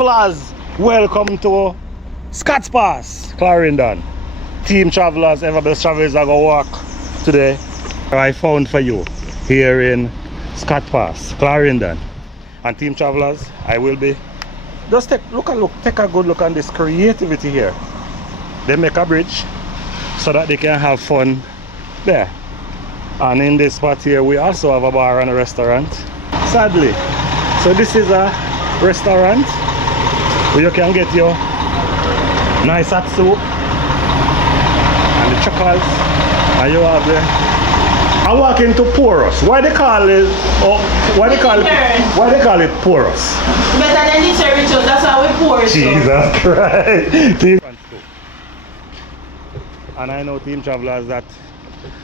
Travelers, welcome to Scotts Pass, Clarendon. Team travelers, ever best travelers are gonna walk today. I found for you here in Scotts Pass, Clarendon. And team travelers, I will be just take a good look on this creativity here. They make a bridge so that they can have fun there. And in this spot here, we also have a bar and a restaurant. Sadly, so this is a restaurant where you can get your nice hot soup and the chocolates, and you have the. I walk into Porus. Why they call it? Why they call it Porus? Better than the cherry church. That's why we pour it. Jesus Christ. And I know team travelers that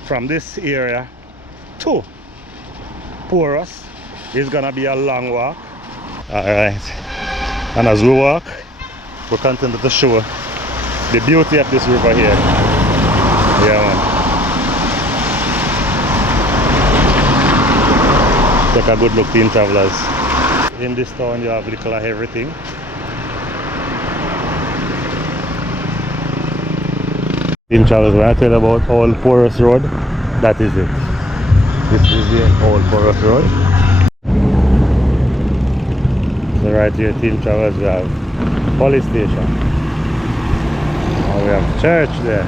from this area to Porus is gonna be a long walk. Alright. And as we walk, we continue to show the beauty of this river here. Yeah, man. Take a good look, team travelers. In this town you have little of everything. Team travelers, when I tell you about Old Porus Road, that is it. This is the Old Porus Road. So right here, team travelers, we have police station. And we have church there.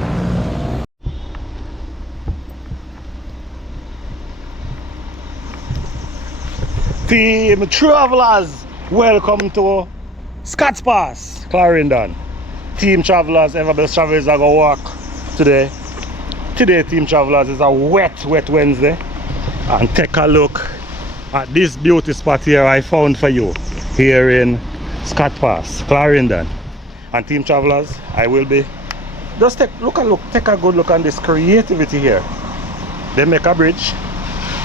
Team travelers, welcome to Scotts Pass, Clarendon. Team travelers, ever best travelers are gonna walk today. Today, team travelers, is a wet Wednesday. And take a look at this beauty spot here I found for you here in Scotts Pass, Clarendon. And team travelers, I will be just take a good look on this creativity here. They make a bridge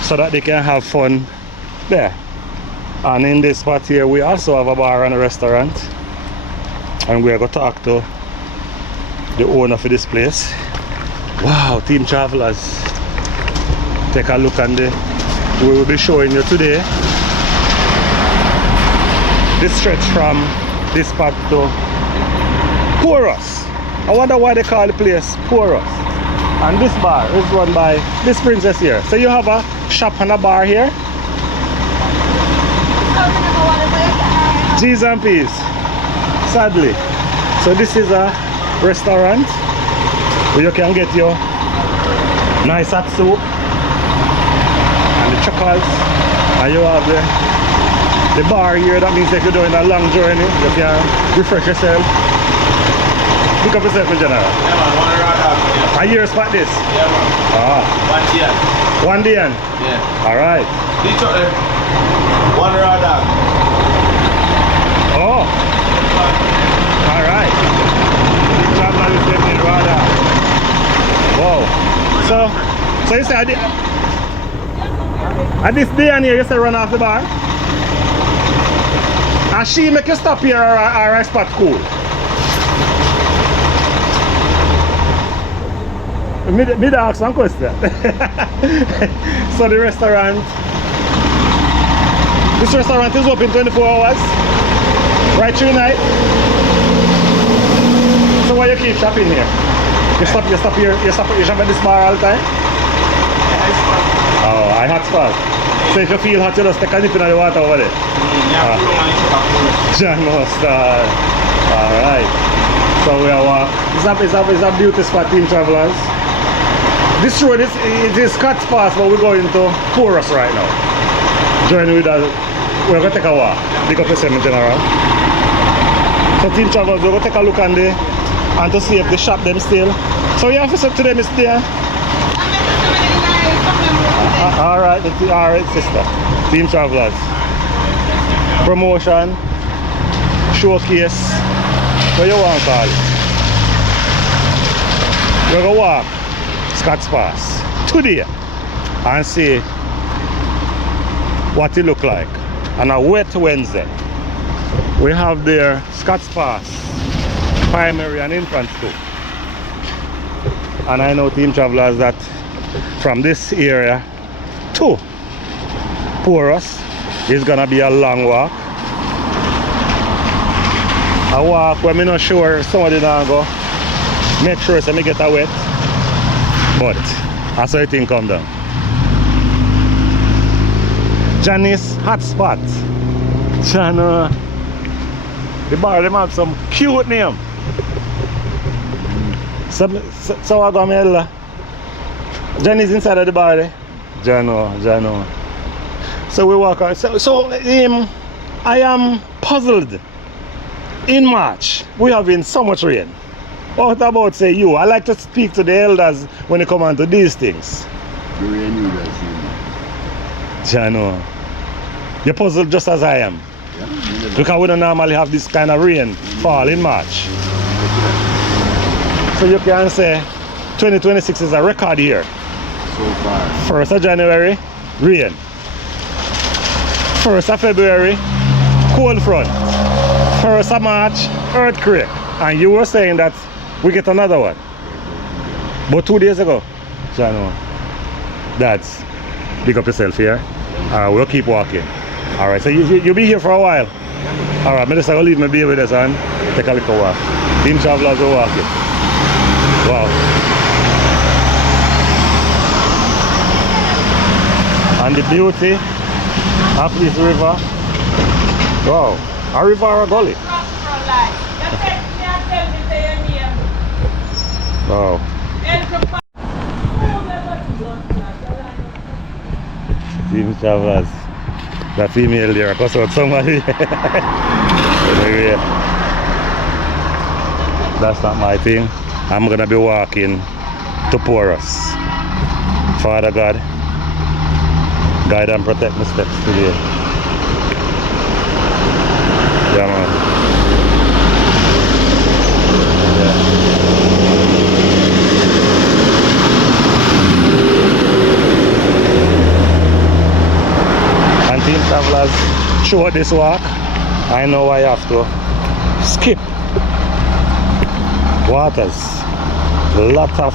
so that they can have fun there. And in this spot here, we also have a bar and a restaurant. And we're going to talk to the owner for this place. Wow, team travelers, take a look on we will be showing you today this stretch from this spot to Porus. I wonder why they call the place Porus. And this bar is run by this princess here. So you have a shop and a bar here. Cheese and peas. Sadly. So this is a restaurant where you can get your nice hot soup and the chocolates, and you have the bar here. That means if you're doing a long journey, you can refresh yourself. Pick up yourself in general. Yeah man, one round up. Yeah. A year spot this? Yeah man. Ah. 1 day. 1 day? Yeah. Alright. One round up. Oh. Alright. Wow. So you say at this day and here you say run off the bar? And she make you stop here or a spot cool? Me ask one question. So the restaurant, this restaurant is open 24 hours? Right through the night? So why you keep shopping here? You stop here, you shop at this bar all the time? Oh, I hot spot. So if you feel hot, you just take a nip in the water over there? John Mustard. Alright. So we are it's a beauty spot, team travelers. This road is Scotts Pass, but we're going to Porus right now. Join with us. We're going to take a walk. Pick up the same general. So team travelers, we're going to take a look on the and to see if they shop them still. So you have to say to them, Mr. Dear? Alright, sister. Team travelers. Promotion. Showcase. What you want to call it? We're going to walk Scotts Pass today and see what it look like on a wet Wednesday. We have there Scotts Pass primary and infant school. And I know team travelers that from this area to Porus is gonna be a long walk. I walk when I'm not sure somebody don't go. Make sure so I get a wet. But that's how the thing come down. Janice Hotspot. Jano. The bar them have some cute name. So I go me Janice inside of the bar there. Jano. So we walk out. So I am puzzled. In March, we have been so much rain. What about say you? I like to speak to the elders when they come on to these things. The rain you guys see. Jano. You're puzzled just as I am. Yeah, Because we don't normally have this kind of rain fall in March. So you can say 2026 is a record year. so far. 1st of January, rain. 1st of February, cold front. 1st of March, earthquake. And you were saying that we get another one. But 2 days ago, Jano, that's big up yourself here. We'll keep walking. Alright, so you'll be here for a while. Alright, I'm just going to leave my baby with us and take a little walk. Team travelers are walking. Wow. And the beauty of this river. Wow. A river or a gully? Wow. Team travelers. The female there, because out somebody. Anyway, that's not my thing. I'm gonna be walking to Porus. Father God, guide and protect my steps today. Yeah, man. And team travelers, throughout this walk, I know I have to skip waters. A lot of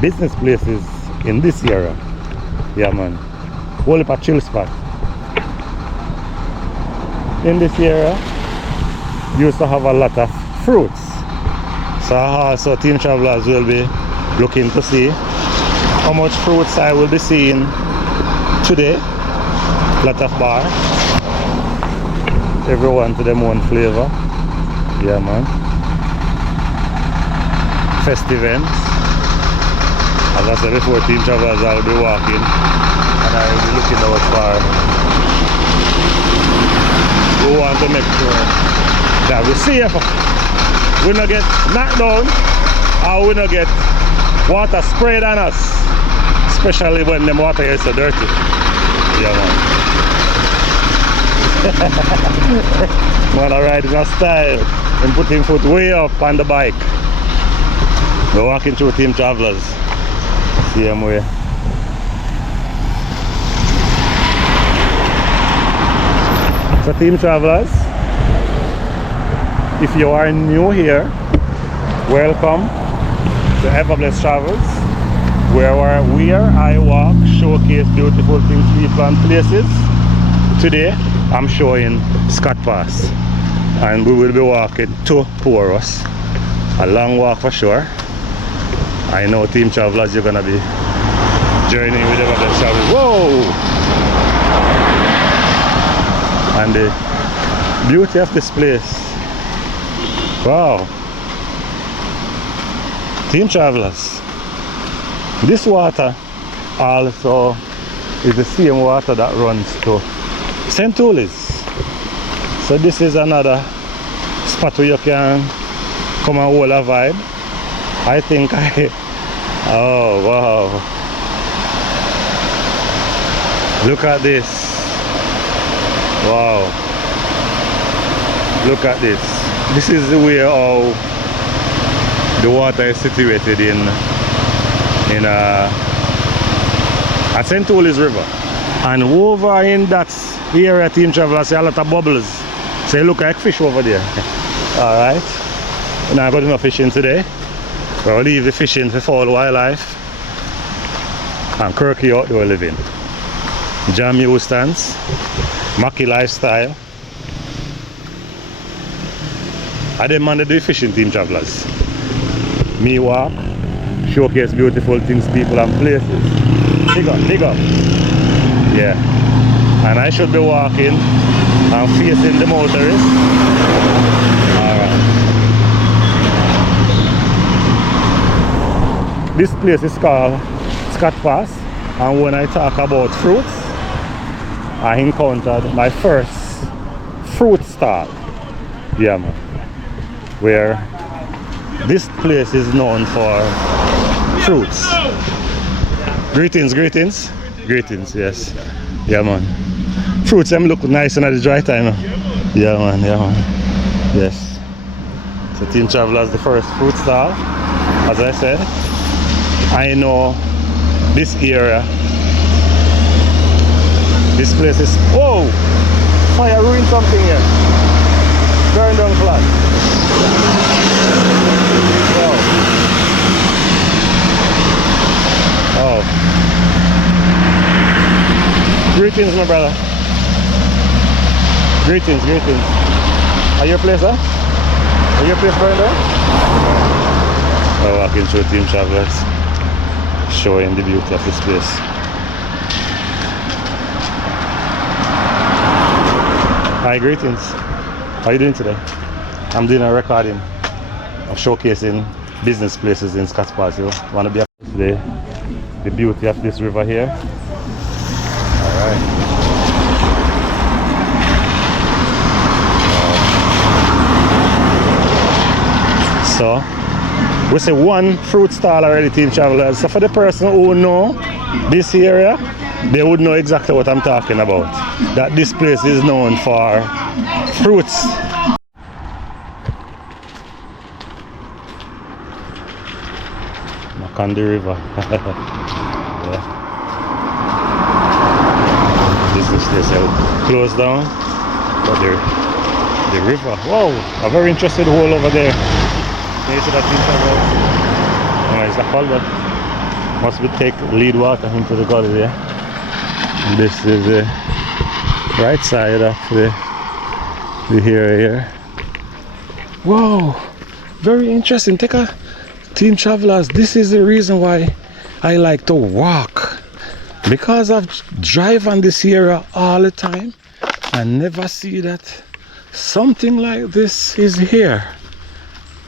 business places in this area. Yeah, man. Whole heap of chill spot. In this area, used to have a lot of fruits. So also team travelers will be looking to see how much fruits I will be seeing today. Lot of bar. Everyone to them own flavor. Yeah, man. Festive events. As I said before, team travelers, I will be walking and I will be looking out for. We want to make sure that we see if we don't get knocked down or we don't get water sprayed on us, especially when the water is so dirty. Yeah, man. Wanna ride in a style and putting foot way up on the bike. We're walking through team travelers. Same way. So team travelers, if you are new here, welcome to Everblessed Travels, where I walk, showcase beautiful things, people and places. Today I'm showing Scotts Pass and we will be walking to Porus. A long walk for sure. I know team travelers, you're gonna be journeying with Everblessed Travels. Whoa! And the beauty of this place. Wow. Team travelers, this water also is the same water that runs to St. Tulis. So this is another spot where you can come and hold a vibe. I think oh wow, look at this. Wow, look at this. This is the way how the water is situated in at St. Tulis River. And over in that area, team travelers, see a lot of bubbles. So you look like fish over there. Alright, we're not going to go fishing today. We'll leave the fishing for fall wildlife and quirky outdoor living. Jam Houston's Mackie lifestyle. I demanded the fishing team travelers. Me walk, showcase beautiful things, people and places. Dig up. Yeah. And I should be walking and facing the motorists. Alright. This place is called Scotts Pass, and when I talk about fruits, I encountered my first fruit stall. Yeah, man. Where this place is known for fruits. Greetings, yes. Yeah, man. Fruits them look nice in the dry time. Yeah, man. Yes. So Team Travelers, the first fruit stall. As I said, I know this area. This place is, whoa! Fire ruined something here. Burn down flat. Wow. Oh. Greetings, my brother. Greetings. Are your place, huh? Are your place burning down? We're walking through Team Travelers, showing the beauty of this place. Hi, greetings. How are you doing today? I'm doing a recording of showcasing business places in Scotts Pass. You want to be today? The beauty of this river here. Alright. So we say one fruit stall already, Team Travelers. So for the person who know this area, they would know exactly what I'm talking about. That this place is known for fruits. On the river. Yeah. Business place closed down, but the river, whoa, a very interesting hole over there. Can you see that thing? Oh, it's a culvert. Must be take lead water into the gully there. And this is the right side of the area here. Whoa, very interesting. Take a Team Travelers, this is the reason why I like to walk, because I've drive on this area all the time and never see that something like this is here.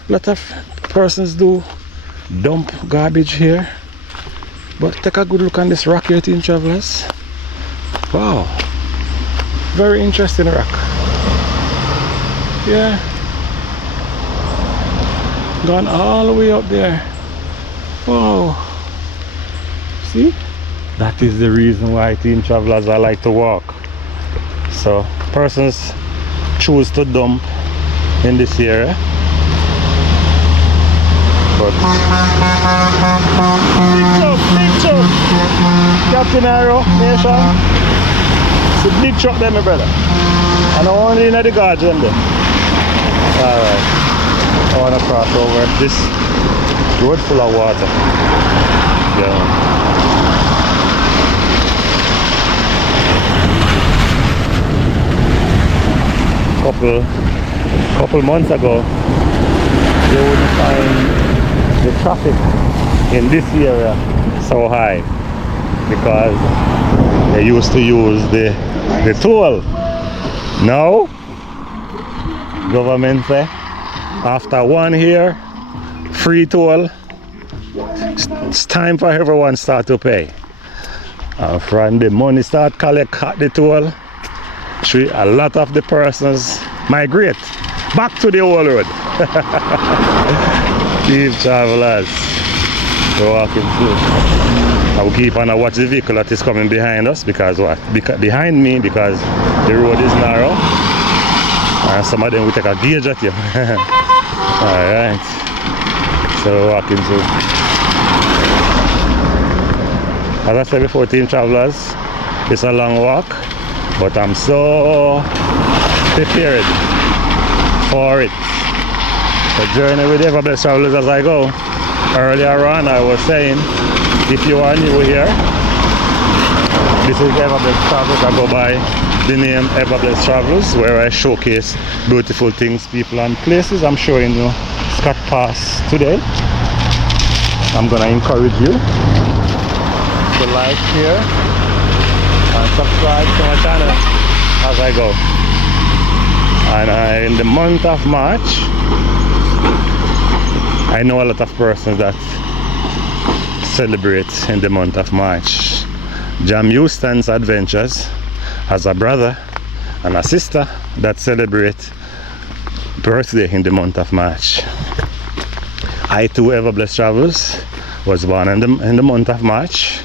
A lot of persons do dump garbage here, but take a good look on this rock here, Team Travelers. Wow, very interesting rock. Yeah, gone all the way up there. Wow. See? That is the reason why Team Travelers I like to walk. So persons choose to dump in this area. But big truck. Captain Arrow Nation. It's a big truck there, my brother. And I'm only in the garden there. Alright. I want to cross over this road full of water. Yeah. Couple months ago, you wouldn't find the traffic in this area so high because they used to use the toll. Now, government say, after 1 year free toll, it's time for everyone start to pay. From the money start collect at the toll, a lot of the persons migrate back to the old road. Team Travelers, we're walking through. I will keep on and watch the vehicle that is coming behind us, because what? Behind me, because the road is narrow and some of them will take a gauge at you. Alright, so walking through. As I said before, Team Travelers, it's a long walk, but I'm so prepared for it. The journey with Ever Best Travelers as I go. Earlier on I was saying, if you are new here, this is Ever Best Travelers. I go by the name Ever Blessed Travels, where I showcase beautiful things, people and places. I'm showing you Scotts Pass today. I'm gonna encourage you to like, share and subscribe to my channel as I go. And in the month of March, I know a lot of persons that celebrate in the month of March. Jam Houston's Adventures has a brother and a sister that celebrate birthday in the month of March. I too, Ever Blessed Travels, was born in the month of March.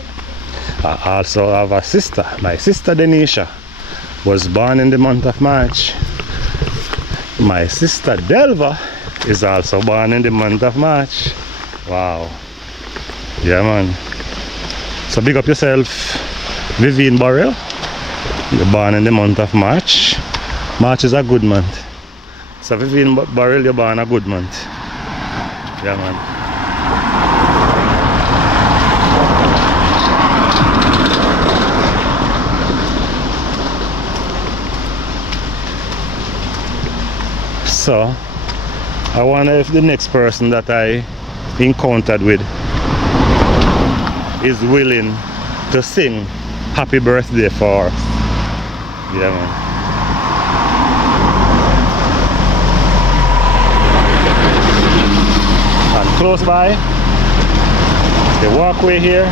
I also have a sister. My sister Denisha was born in the month of March. My sister Delva is also born in the month of March. Wow. Yeah, man. So big up yourself, Vivian Burrell. You're born in the month of March. March is a good month. So Vivian Burrell, you're born a good month. Yeah, man. So I wonder if the next person that I encountered with is willing to sing happy birthday for us. Yeah, man. And close by, the walkway here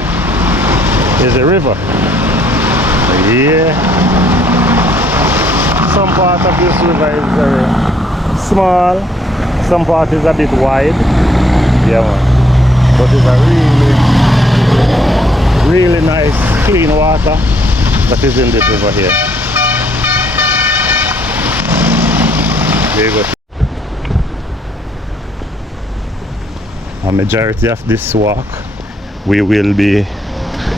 is a river. Yeah. Some part of this river is very small, some part is a bit wide. Yeah, man. But it's a really nice clean water that is in this river here. There you go. A majority of this walk we will be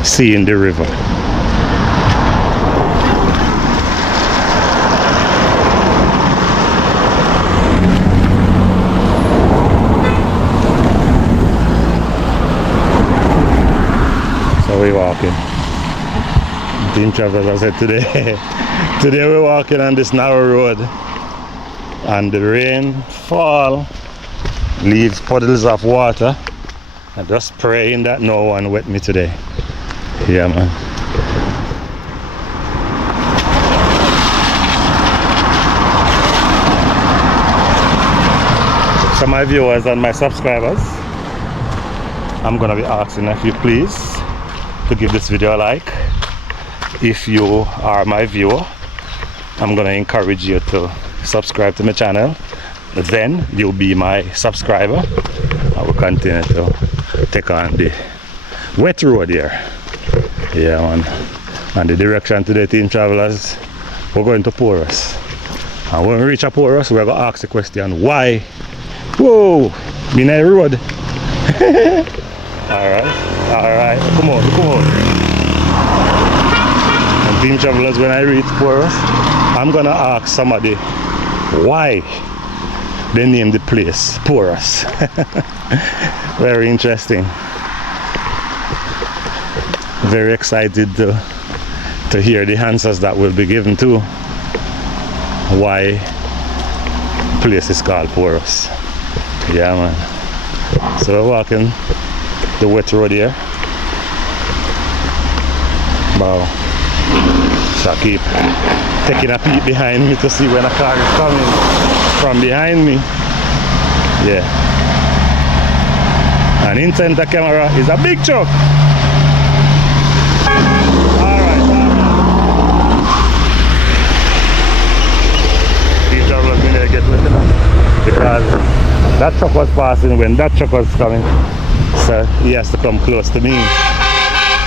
seeing the river. So we're walking. Team Travelers, I said today we're walking on this narrow road and the rain fall leaves puddles of water. I'm just praying that no one wet me today. Yeah, man. So my viewers and my subscribers, I'm gonna be asking if you please to give this video a like. If you are my viewer, I'm gonna encourage you to subscribe to my channel. Then you'll be my subscriber. I will continue to take on the wet road here. Yeah, man. And the direction today, Team Travelers, we're going to Porus. And when we reach a Porus, we're gonna ask the question, why? Whoa, in a road. Alright, come on. And Team Travelers, when I reach Porus, I'm gonna ask somebody why they named the place Porus. Very interesting. Very excited to hear the answers that will be given to why the place is called Porus. Yeah, man. So we're walking the wet road here. Wow. So I keep taking a peek behind me to see when a car is coming from behind me. Yeah. And in center camera is a big truck. Alright. These travelers need to get looking up because that truck was passing when that truck was coming. So he has to come close to me.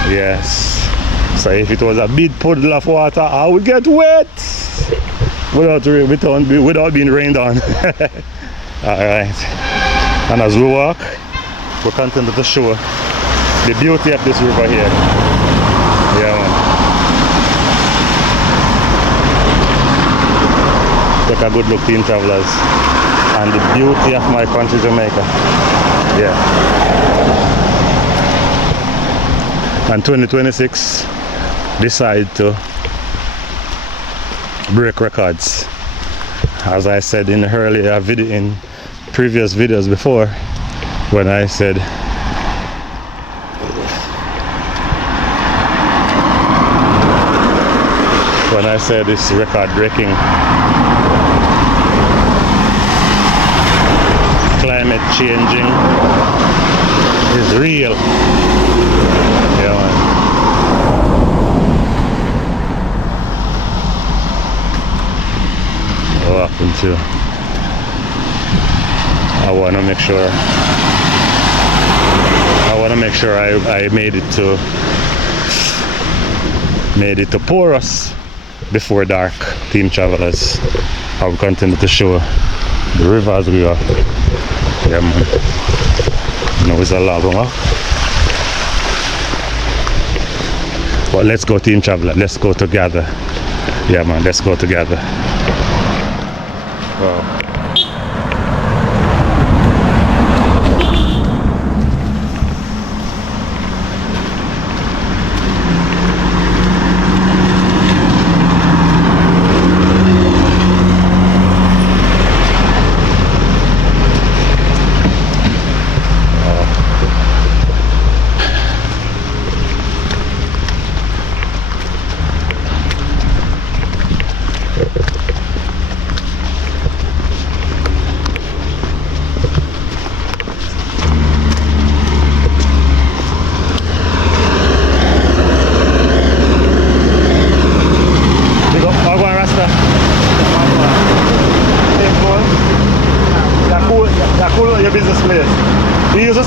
Yes. So if it was a big puddle of water, I would get wet without being rained on. Alright. And as we walk, we continue to show the beauty of this river here. Yeah, man. Take a good look, Team Travelers, and the beauty of my country, Jamaica. Yeah. And 2026 decide to break records. As I said in earlier video, in previous videos before, when I said it's record breaking. Climate changing is real. Yeah, man. What happened to? I want to make sure I made it to Porus before dark. Team travelers, I will continue to show the river as we are. Yeah, man. Now it's a lot going on. But let's go, team traveler. Let's go together. Yeah, man. Let's go together. Wow.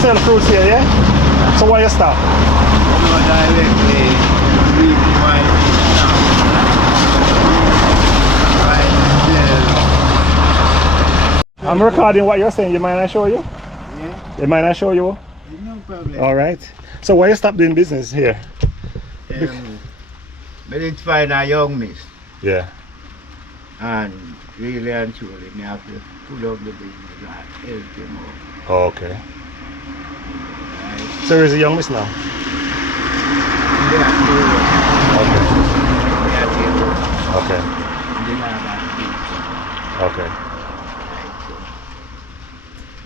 Sell fruits here, yeah? So why you stop? I'm recording what you're saying. You mind I show you? Yeah. You mind I show you? No problem. Alright. So why you stop doing business here? But it's fine a young miss. Yeah. And really and truly, me have to pull up the business and help him out. Oh, okay. So where's the young miss now? Yeah, Okay. Okay.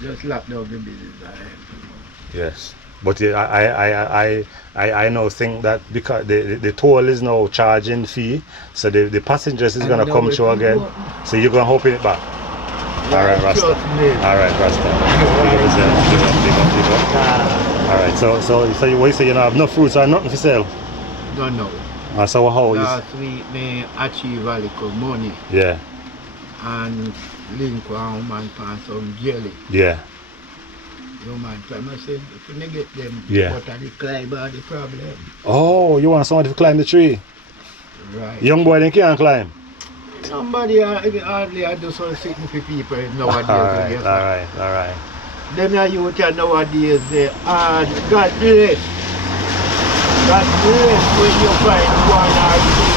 Just lock down the business. Yes. But I now think that because the toll is now charging fee, so the passengers is gonna come through again. So you're gonna open it back. Alright, Rasta. Alright, Rasta. Alright, so you say you don't have no fruits or nothing for sale? No. So how is last week me achieve a little money. Yeah. And link one woman for some jelly. Yeah. Man, I said, if you get them, yeah. What are the climb are the problem? Oh, you want somebody to climb the tree? Right. Young boy, they can't climb. Somebody hardly do some sitting for people nowadays. Alright. Them youth nowadays, they are God bless. God bless when you find one or two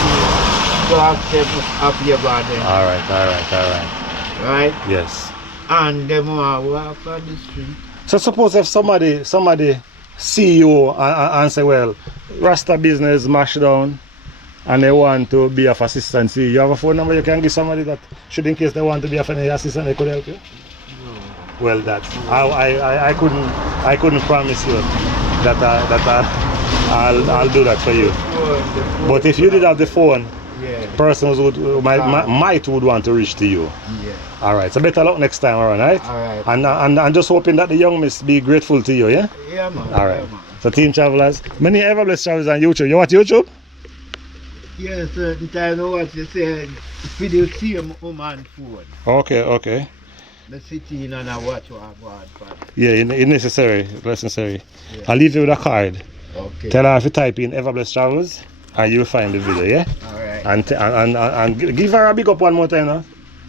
to accept up your garden. Alright. Right? Yes. And them walk on the street. So suppose if somebody see you and say, well, Rasta business mashed down and they want to be of assistance, you have a phone number you can give somebody that should, in case they want to be of any assistance, they could help you? No. Well, that's I couldn't promise you that I'll do that for you. But if you did have the phone, yeah. Persons might want to reach to you. Yeah. Alright, so better luck next time, alright? Alright. And just hoping that the young miss be grateful to you, yeah? Yeah, man. Alright. Yeah, man. So team travelers, many ever blessed travelers on YouTube. You watch YouTube? Yes, certain time I watch you say video see a woman phone. Okay. The city and I watch what I want. Yeah, it's necessary. Yeah. Yeah. I'll leave you with a card. Okay. Tell her if you type in Ever Blessed Travels and you'll find the video, yeah? Alright. And give her a big up one more time now.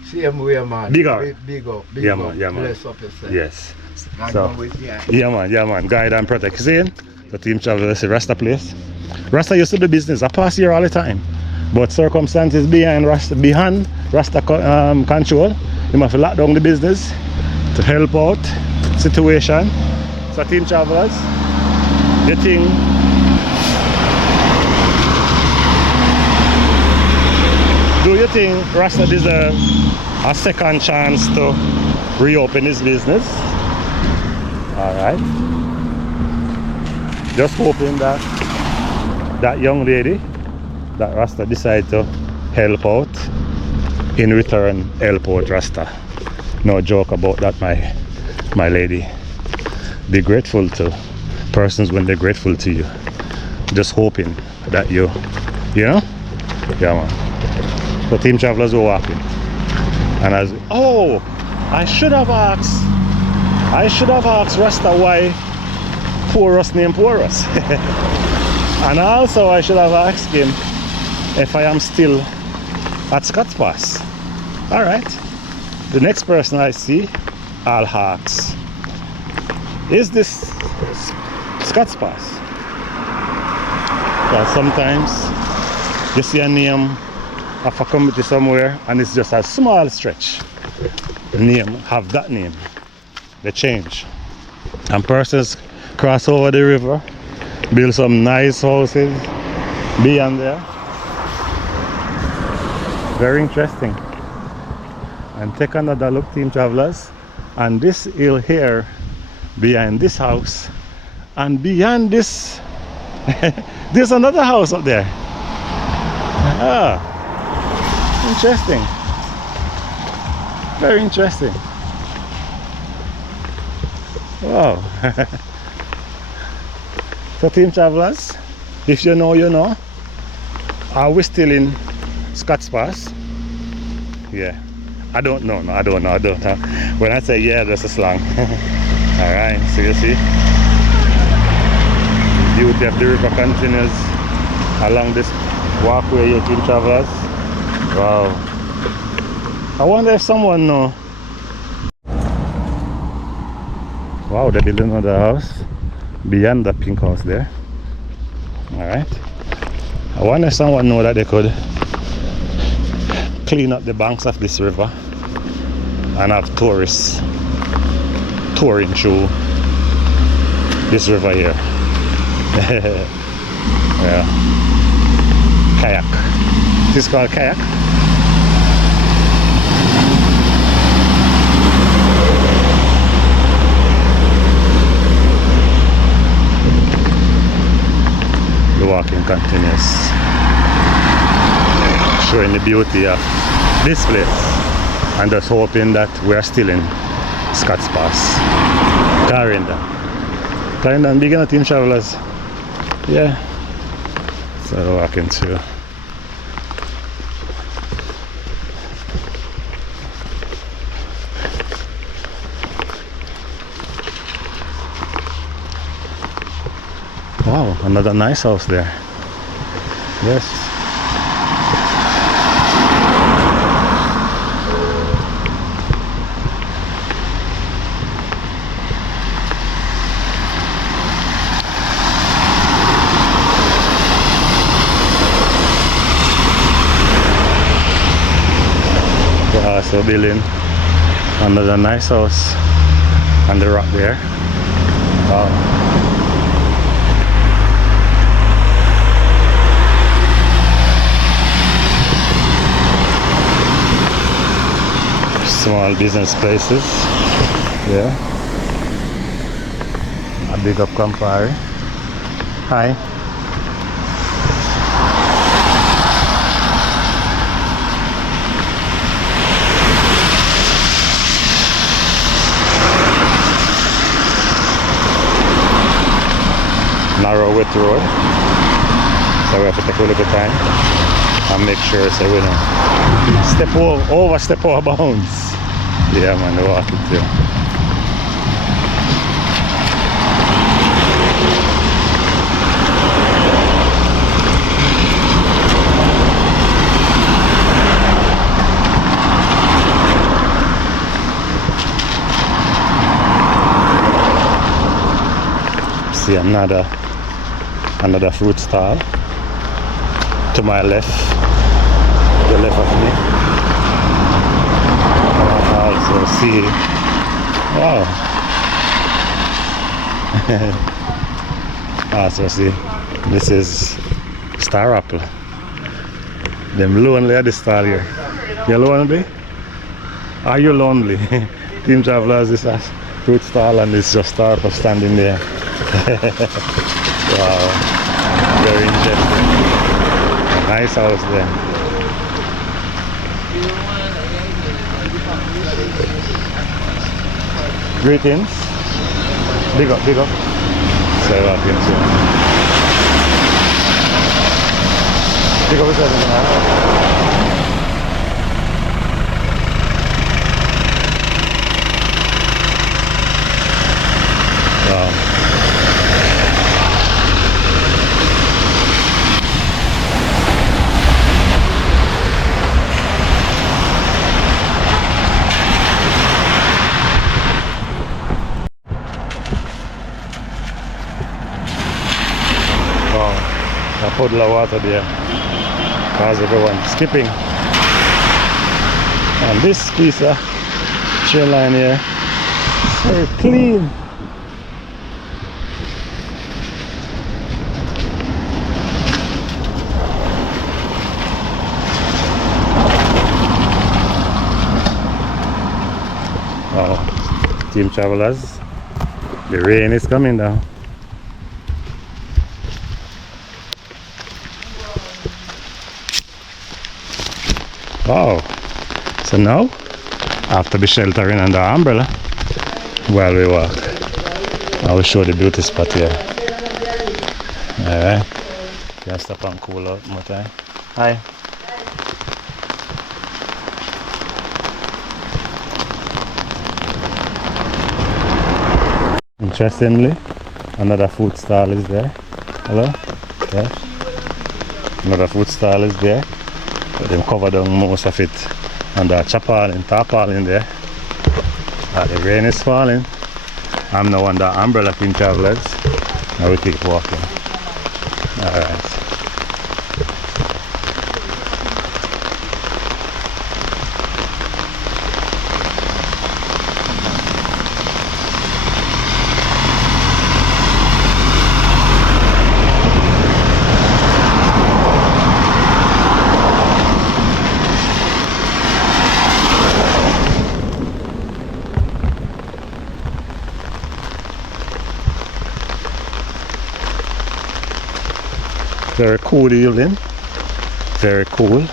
Same way, man. Big up. Big up. Yeah, man. Bless up yourself. Yes. And So, go with you. yeah, man. Guide and protect. See? The team travelers, Rasta place. Rasta used to do business. I pass here all the time. But circumstances behind Rasta control, you must lock down the business to help out situation. So team travelers, the thing do your think Rasta deserves a second chance to reopen his business. Alright. Just hoping that that young lady that Rasta decided to help out, in return help out Rasta. No joke about that, my lady. Be grateful to persons when they're grateful to you. Just hoping that you know? Yeah, man. So Team Travelers were walking. And I should have asked Rasta why Porus named Porus. And also I should have asked him if I am still at Scotts Pass. Alright. The next person I see, I'll ask, is this Scotts Pass? Well, sometimes you see a name of a community somewhere and it's just a small stretch. The name have that name. They change. And persons cross over the river, build some nice houses beyond there. Very interesting. And take another look, Team Travelers, and this hill here behind this house, and beyond this there's another house up there. Interesting. Very interesting. Wow. So Team Travelers, if you know, you know. Are we still in Scotts Pass? Yeah. I don't know. No, I don't know. When I say yeah, that's a slang. Alright, so you see, the beauty of the river continues along this walkway here, Team Travelers. Wow. I wonder if someone know. Wow, they built another house beyond the pink house there. Alright. I wonder if someone know that they could clean up the banks of this river and have tourists touring through this river here. Yeah. Kayak. This is called kayak. The walking continues, showing the beauty of this place, and just hoping that we're still in Scotts Pass. Clarendon, beginner Team Travelers. Yeah. So walking through. Wow, another nice house there. Yes. So building another nice house on the rock there. Wow. Small business places. Yeah. A big up Campari. Hi. Narrow width road, so we have to take a little time and make sure so we don't overstep our bounds. Yeah man, we're walking through. See another fruit stall to my left, the left of me. Also see, wow. Also see, this is star apple. Them lonely at the stall here. You lonely? Are you lonely? Team Travelers is a fruit stall and it's just start of standing there. Wow. Very interesting. Nice house there. Greetings. Big up, big up. Sorry about you. Big up yourself. Wow. A puddle of water there cause everyone skipping, and this piece of trail line here is very clean. Oh, Team Travelers, the rain is coming down. Oh, so now I have to be sheltering under the umbrella while we walk. I will show the beauty spot here. Alright, can I stop and cool out more time? Hi. Interestingly, another food stall is there. Hello? Yes. Another food stall is there. But they covered down most of it under tarpaulin there. The rain is falling. I'm now under umbrella, Team Travelers. Now we keep walking. Alright. Very cool evening. Very cool.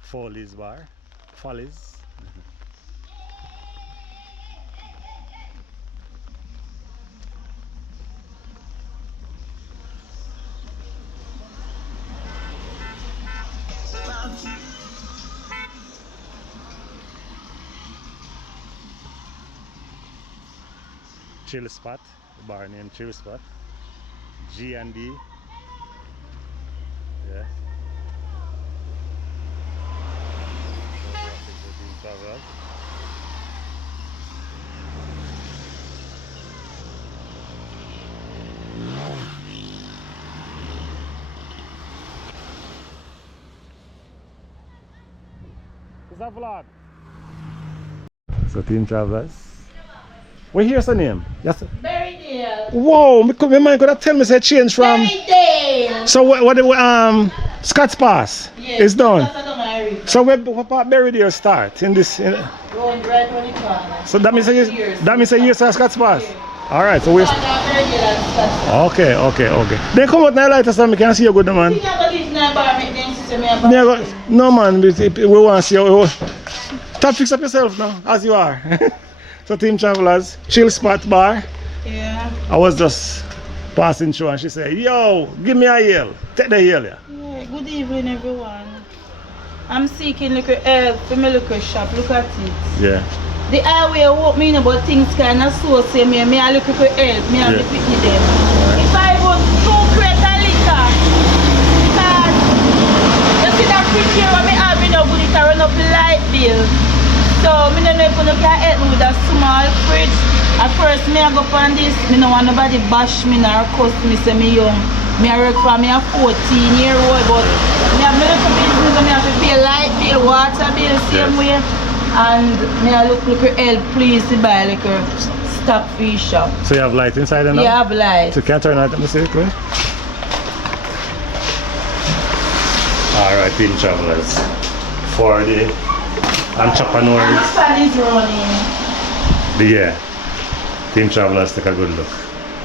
Follies bar. Follies. Chill spot, the bar name Chill Spot. G&D. Yeah. Is that vlog? So Team Travelers. What here's the name? Yes. Berrydale. Whoa, my mind could have tell me say change from. Berrydale. So what Scotts Pass is done. So where part Berrydale start in this? Going right on the corner. So that means you start Scotts Pass. All right. So we. Okay. Then come out now later so we can see you good man. No man, we want to see you. Stop fix up yourself now as you are. So Team Travelers, Chill Spot bar. Yeah. I was just passing through and she said, yo, give me a yell. Take the yell, yeah. Yeah, good evening everyone. I'm seeking liquor help for my liquor shop. Look at it. Yeah. The highway walk me in but things kind of so say me I look for help. Me have to pick them. If I was too create a liquor, because you see that picture what me have me no good it run up the light bill. So, I don't know if you can help me with a small fridge. At first, I go on this. I don't want nobody bash me or cuss me, say me young. I work for me a 14-year-old, but I have my little business and I have to pay light bill, water bill, same way. And I look help, please, to buy liquor. stock-free shop. So you have light inside and Yeah, I have light. So you can turn it, let me see it quick. Alright, team travelers. For the entrepreneurs. And the fan is running. Yeah. Team travelers, take a good look.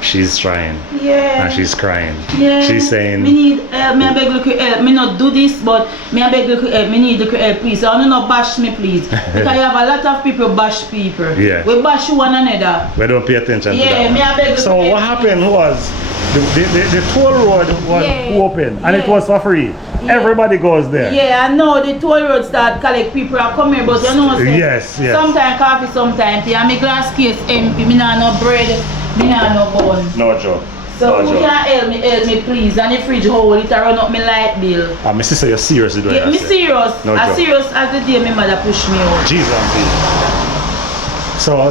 She's trying. Yeah. And she's crying. Yeah. She's saying, me need help, me I beg look help. Me not do this, but me I beg look help. Me need look help, please. I want not bash me, please. Because you have a lot of people bash people. Yeah. We bash one another. we don't pay attention to that. Yeah, me I beg look So help. what happened was, the toll road was Yeah. open and it Yeah. was for free. Yeah. Everybody goes there. Yeah, I know the toll road start collect people are come here, but you know say, Yes, yes. sometimes coffee, sometimes tea. And my glass case empty. Me nah no bread, me nah no bun. No joke. So no who joke. can help me please? And the fridge hole, it a run up my light bill. My sister, you're serious with what Yeah, you me say. serious. No as joke. serious as the day my mother pushed me out. Jesus. So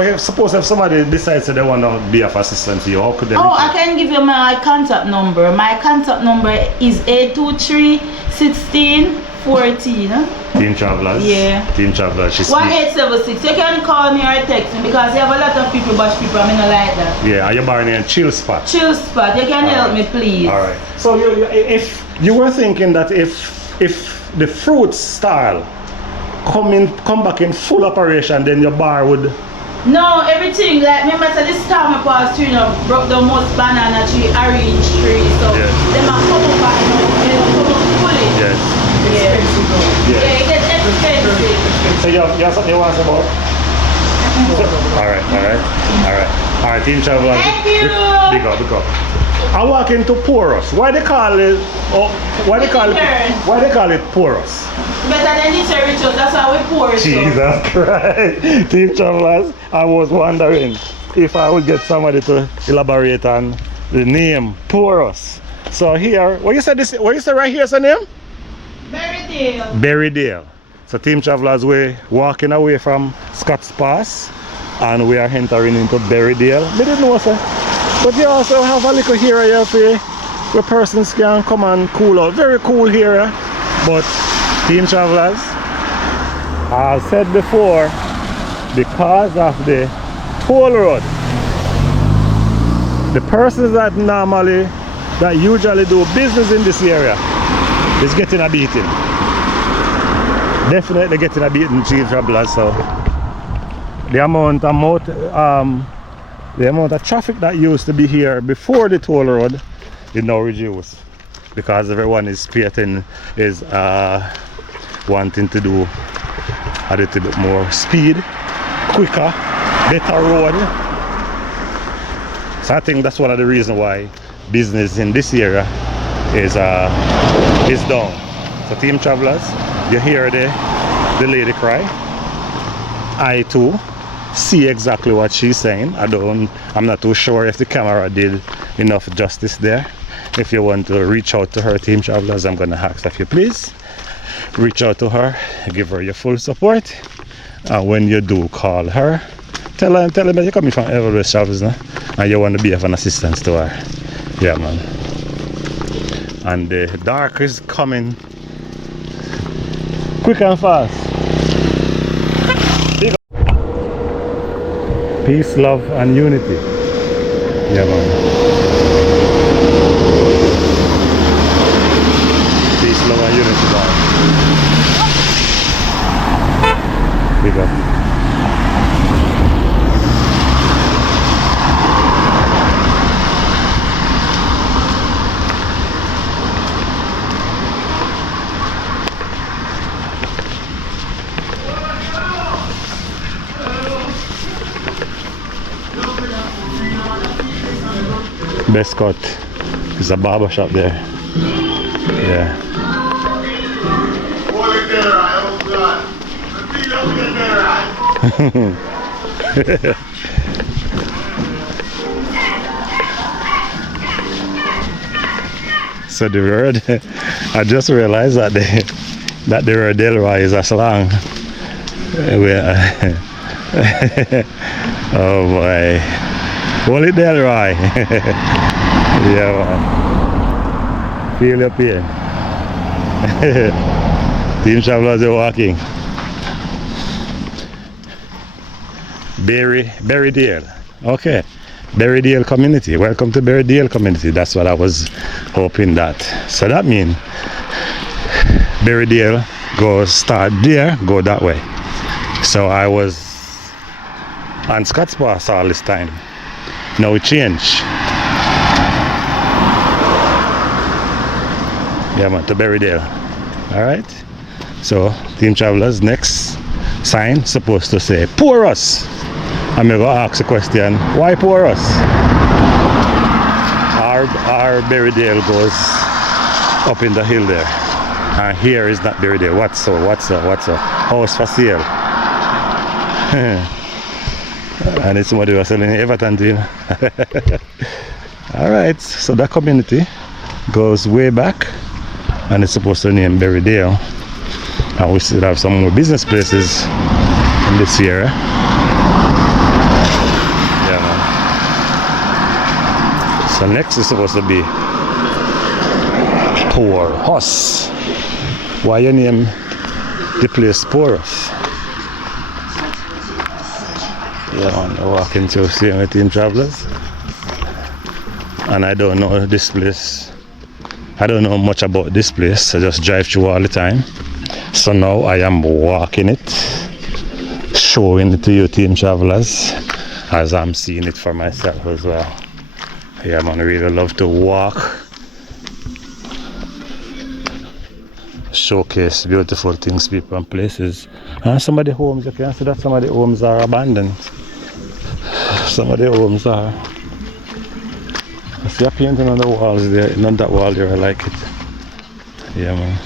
if, suppose if somebody decides that they want to be of assistance to you, how could they Oh, reach I you? can give you my contact number. My contact number is 823-16-14. Huh? Team Travelers? Yeah. Team Travelers, she's 1876. You can call me or text me because you have a lot of people bash people. I mean, I like that. Yeah, and you're born in Chill Spot. Chill spot. You can help me, please. Alright. So if you were thinking that if the fruit style come back in full operation, then your bar would. No, everything like remember so this time I passed through, you know, broke the most banana tree, orange tree, so Yes. them are come up and they don't come up fully. Yes. Yeah. Yeah. Yeah, it gets expensive. So you have something you want to say about? Alright. Team Travelers. Thank you. Big up. I walk into Porus. Why they call it Porus? Better than this ritual, that's why we pour it. Jesus Christ. Team Travelers, I was wondering if I would get somebody to elaborate on the name Porus. So here, what you said right here is the name? Berrydale. Berrydale. So Team Travelers, we're walking away from Scotts Pass and we are entering into Berrydale. I didn't know, sir. But you also have a little area where persons can come and cool out. Very cool area. But Team Travelers, I've said before, because of the toll road, the persons that usually do business in this area is getting a beating. Definitely getting a beating, Team Travelers. So the amount of traffic that used to be here before the toll road is now reduced because everyone is wanting to do a little bit more speed, quicker, better road. So I think that's one of the reasons why business in this area is down. So Team Travelers, you hear the lady cry. I too see exactly what she's saying. I'm not too sure if the camera did enough justice there. If you want to reach out to her, Team Travelers, I'm gonna ask if you please reach out to her, give her your full support, and when you do call her, tell her that you're coming from Everest Travels now and you want to be of an assistance to her. Yeah, man. And the dark is coming quick and fast. Peace, love, and unity. Yeah, man. Peace, love, and unity, man. Big up. Best cut is a barber shop there. Yeah. So the word, I just realized that the word Delroy is a slang. Oh boy. Holy Delroy. Yeah, man. Feel your pain. Team Travelers are walking. Berrydale. Okay. Berrydale community. Welcome to Berrydale community. That's what I was hoping that. So that means Berrydale start there, go that way. So I was on Scotts Pass all this time. Now we change. Yeah man, to Berrydale. Alright. So Team Travelers, next sign supposed to say Porus. I'm gonna ask a question, why Porus? Our Berrydale goes up in the hill there. And here is not Berrydale. What's a house for sale? And it's somebody who was selling Everton to him. Alright, so that community goes way back and it's supposed to name Berrydale. And we still have some more business places in this area. Yeah man. So next is supposed to be Porus. Why you name the place Porus? Yeah man, I'm walking through seeing with Team Travelers. And I don't know this place. I don't know much about this place. I just drive through all the time. So now I am walking it, showing it to you Team Travelers, as I'm seeing it for myself as well. Yeah man, I really love to walk, showcase beautiful things, people and places. And some of the homes, you can see that some of the homes are abandoned. Some of the homes are. I see a painting on the walls there, not that wall there, I like it. Yeah man.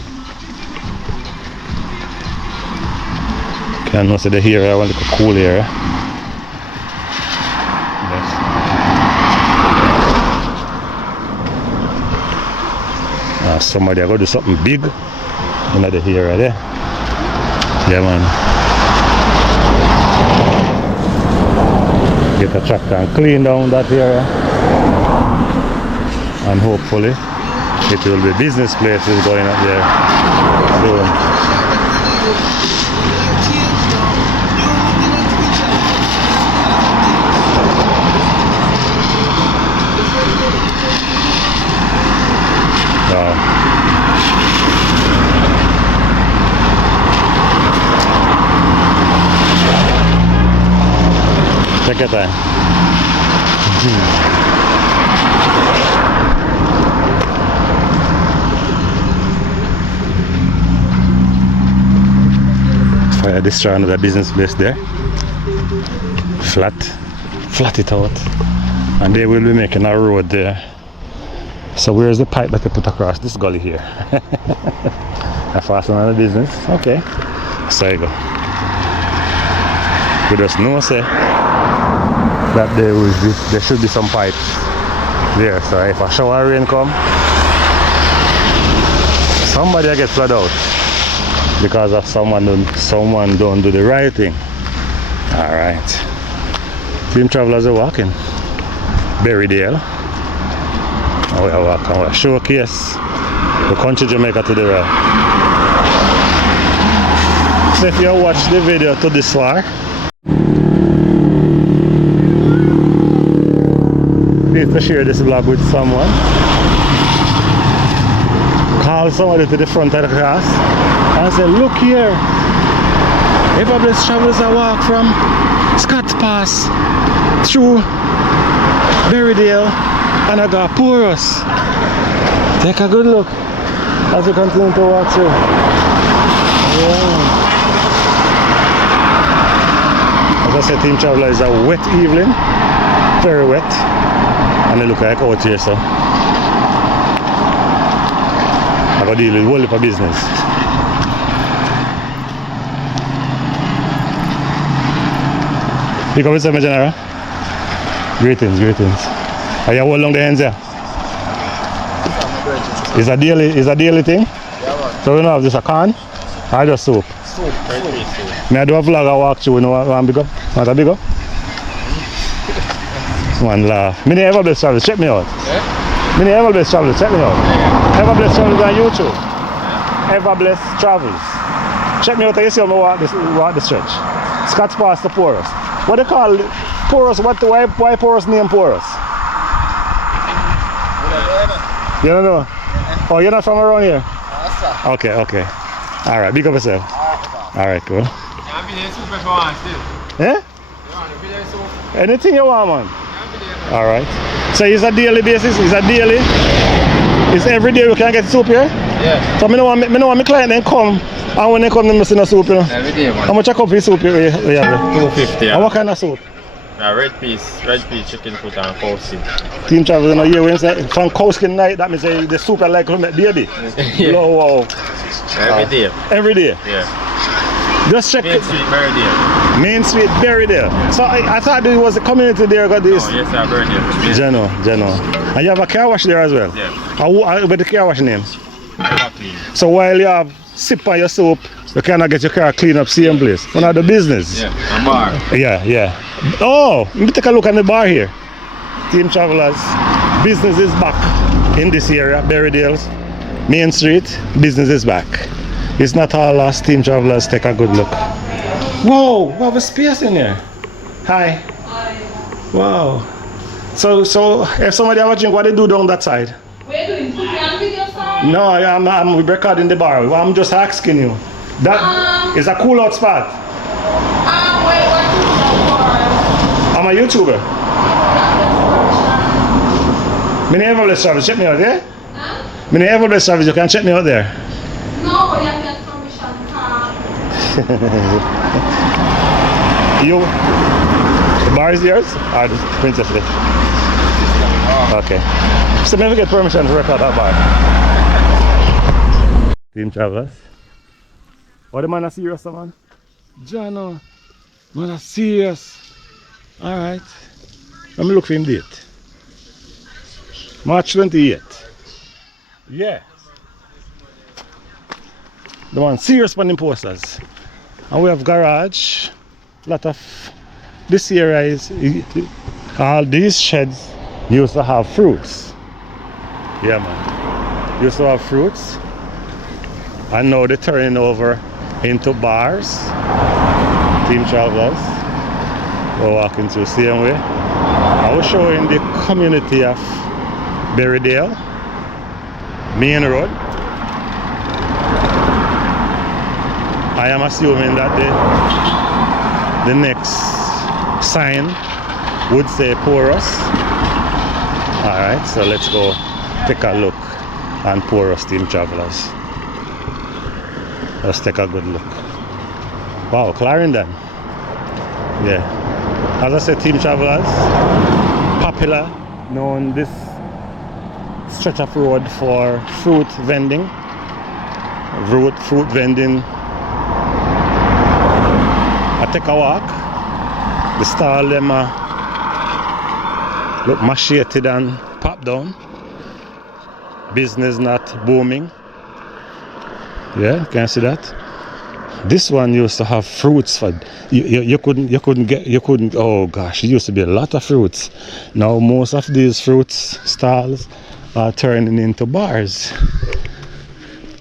Can also the area, I want like a cool area. Yes. Somebody are going to do something big in the area there. Yeah man. Get a tractor and clean down that area. And hopefully it will be business places going up there soon. Take your time. Fire destroy another business place there. Flat it out. And they will be making a road there. So where's the pipe that they put across this gully here? I fasten on the business. Okay. So you go. We just know say that there should be some pipes there. So if a shower rain come, somebody get flooded out because of someone don't do the right thing. Alright. Team Travelers are walking. Berrydale. We are walking. We showcase the country Jamaica to the right. So if you watch the video to this far, please to share this vlog with someone. Call somebody to the front of the class and say, look here, if I bless Travelers I walk from Scotts Pass through Berrydale and I got Porus. Take a good look as we continue to walk through. Yeah. As I said, Team Traveler is a wet evening, very wet, and they look like out here, so I got to deal with a whole heap of business. You come with me, General? Greetings. Are you all along the ends here? Is a daily thing? Yeah, so we don't have this a can? Or just soup? Soup. May I do a vlog I walk through, you know, one big up? Want a big up? One laugh. Me never bless Travels, check me out. Yeah? Me never bless Travels, check me out. Yeah. Ever bless Travels on YouTube? Yeah. Ever bless Travels. Check me out and you see how I walk the stretch. Scotts Pass to Porus. What they call Porus? Why Porus name Porus? You don't know? Oh, you're not from around here? Okay, okay. Alright, big up yourself. Alright, cool. Eh? Anything you want, man? Alright. So it's a daily basis? It's a daily? It's every day we can get soup here? Yeah. So I don't want my client then come, and when they come, they must see no soup, you know? Every day, man. How much a cup of soup you have? 250. And what kind of soup? Red peas, chicken foot and cow skin. Team travel in a year, when say from cow skin night, that means the soup I like to make baby. Yeah. Wow. Every day. Every day? Yeah. Just check Main it. Street, Berrydale. Main Street, Berrydale. So I thought there was a community there got this. Oh, yes, sir, Berrydale. General. And you have a car wash there as well? Yeah. What the car wash name? Clean. So while you have sip on your soap, you cannot get your car clean up same place. One of the business. Yeah, a bar. Yeah. Oh, let me take a look at the bar here. Team Travelers, business is back in this area, Berrydale, Main Street, business is back. It's not all lost. Team Travelers, take a good look. Whoa, we have a space in here. Hi. Wow. So if somebody have a drink, what they do down that side? We're doing cooking and video, sir. No, I'm recording the bar. I'm just asking you. That is a cool out spot. Wait, what is I'm a YouTuber. My name is Travis. Check me out, yeah? My name is Travis. You can check me out there. No, but you have to get permission. You? The bar is yours? Or the Princess Lit? Okay. So never get permission to record that bar. Team Travelers. What the man are serious, man? Jano. Man are serious. Alright. Let me look for him date. March 28th. Yeah. The one serious on them posters. And we have garage. Lot of this area is all these sheds used to have fruits. Yeah, man. Used to have fruits. And now they're turning over into bars. Team Travelers. We're walking through the same way. I was showing the community of Berrydale, Main Road. I am assuming that the next sign would say Porus. Alright, so let's go take a look on Porus, Team Travelers. Let's take a good look. Wow, Clarendon. Yeah. As I said, Team Travelers, popular, known this stretch of road for fruit vending. Fruit vending. I take a walk. The stall them look macheted and popped down. Business not booming. Yeah, can you see that? This one used to have fruits for you couldn't oh gosh, it used to be a lot of fruits. Now most of these fruits stalls are turning into bars.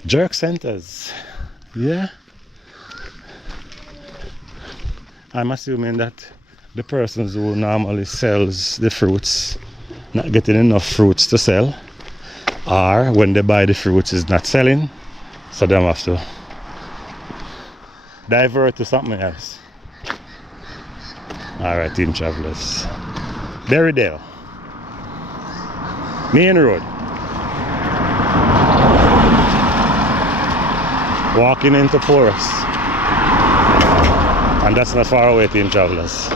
Jerk centers. Yeah. I'm assuming that the persons who normally sells the fruits not getting enough fruits to sell, or when they buy the fruits is not selling, so they have to divert to something else. Alright, Team Travelers. Berrydale. Main Road. Walking into Porus. And that's not far away, Team Travelers.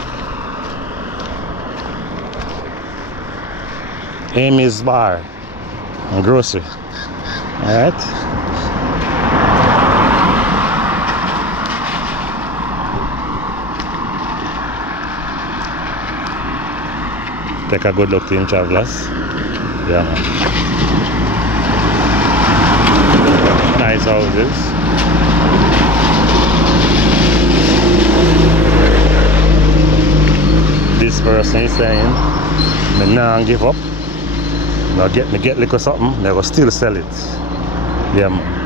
Amy's Bar and Grocery. Alright. Take a good look, Team Travelers. Yeah, man. Nice houses. This person is saying, "Me nah give up. Now get little something, they will still sell it." Yeah, man.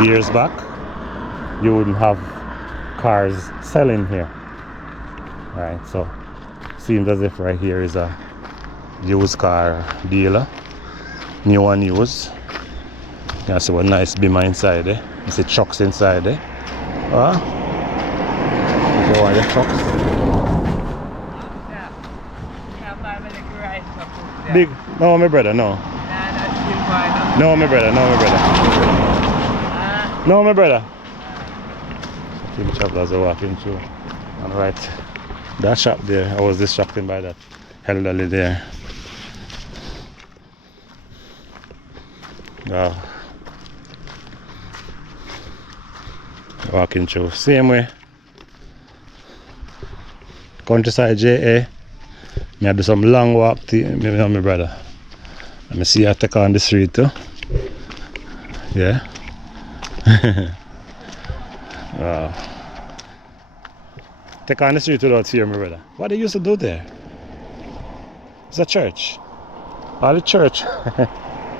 Years back, you wouldn't have cars selling here. Right, so seems as if right here is a used car dealer, new and used. You can see what nice Beamer inside there. You see trucks inside there. If you want the trucks. Big, no my brother, no. No my brother, no my brother. No my brother. Team travelers are walking through. And right, that shop there, I was distracted by that elderly there. Wow. Walking through, same way. Countryside JA. I do some long walk to me and my brother. Let me see I take on the street too. Yeah. Wow. Take on the street without fear, my brother. What they used to do there? It's a church. All the church.